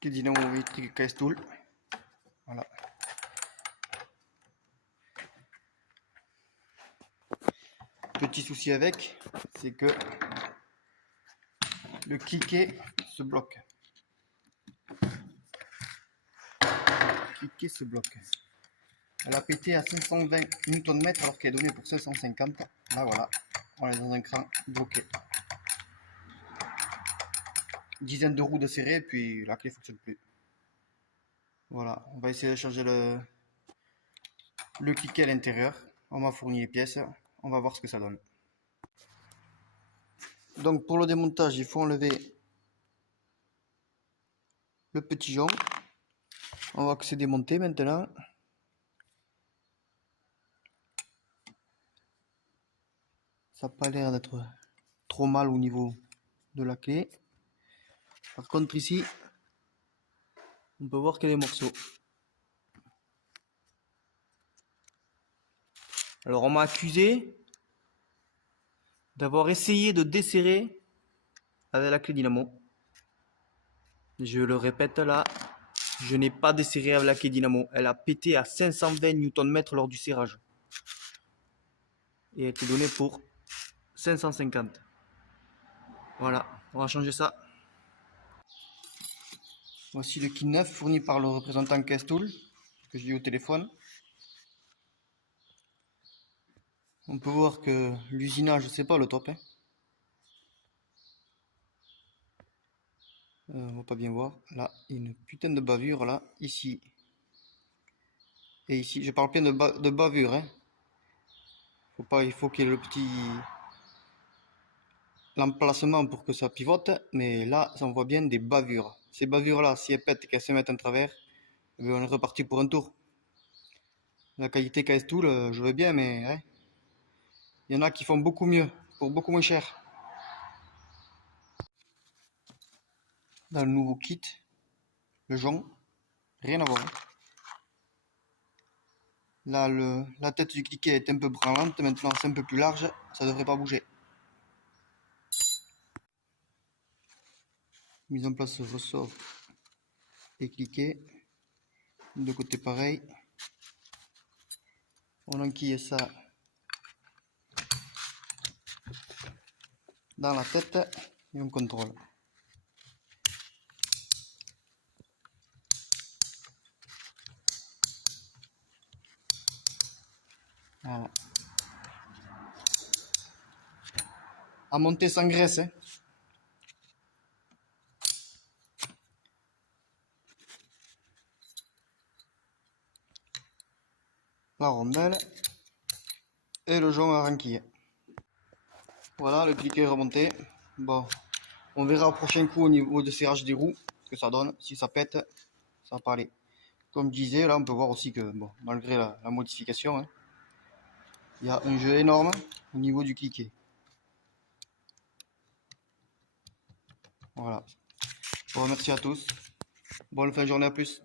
Petit dynamo électrique Castool. Voilà. Petit souci avec, c'est que le cliquet se bloque. Elle a pété à 520 Nm alors qu'elle est donnée pour 550. Là voilà, on est dans un cran bloqué. Dizaine de roues de serré, puis la clé ne fonctionne plus. Voilà, on va essayer de changer le cliquet à l'intérieur. On m'a fourni les pièces, on va voir ce que ça donne. Donc pour le démontage, il faut enlever le petit jonc. On voit que c'est démonté maintenant. Ça n'a pas l'air d'être trop mal au niveau de la clé. Par contre ici, on peut voir qu'il y a des morceaux. Alors on m'a accusé d'avoir essayé de desserrer avec la clé dynamo. Je le répète là, je n'ai pas desserré avec la clé dynamo. Elle a pété à 520 Nm lors du serrage. Et elle était donnée pour 550. Voilà, on va changer ça. Voici le kit neuf fourni par le représentant Castool que j'ai eu au téléphone. On peut voir que l'usinage c'est pas le top. Hein. On va pas bien voir. Là, il y a une putain de bavure là, ici. Et ici, je parle bien de bavure. Hein. Il faut qu'il y ait le petit l'emplacement pour que ça pivote, mais là, on voit bien des bavures. Ces bavures-là, si elles pètent et qu'elles se mettent en travers, on est reparti pour un tour. La qualité Castool, je veux bien, mais hein, il y en a qui font beaucoup mieux, pour beaucoup moins cher. Dans le nouveau kit, le jonc, rien à voir. Là, la tête du cliquet est un peu branlante, maintenant c'est un peu plus large, ça devrait pas bouger. Mise en place ressort et cliquet. De côté pareil. On enquille ça dans la tête et on contrôle. Voilà. À monter sans graisse. Hein. La rondelle et le jonc à renquiller. Voilà, le cliquet est remonté. Bon, on verra au prochain coup au niveau de serrage des roues ce que ça donne. Si ça pète, ça va pas aller. Comme je disais, là on peut voir aussi que bon, malgré la modification, hein, il y a un jeu énorme au niveau du cliquet. Voilà. Je vous remercie à tous. Bonne fin de journée, à plus.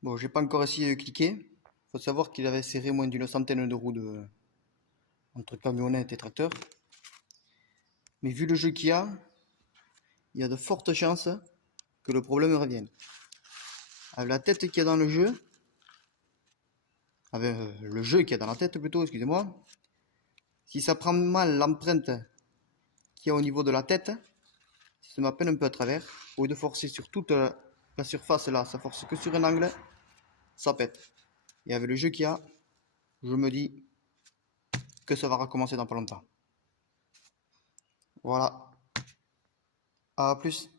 Bon, j'ai pas encore essayé de cliquer. Faut savoir qu'il avait serré moins d'une centaine de roues entre camionnette et tracteur. Mais vu le jeu qu'il y a de fortes chances que le problème revienne. Avec la tête qu'il y a dans le jeu, avec le jeu qu'il y a dans la tête plutôt, excusez-moi, si ça prend mal l'empreinte qu'il y a au niveau de la tête, si ça m'appelle un peu à travers, au lieu de forcer sur toute la surface là, ça force que sur un angle, ça pète. Et avec le jeu qu'il y a, je me dis que ça va recommencer dans pas longtemps. Voilà. À plus.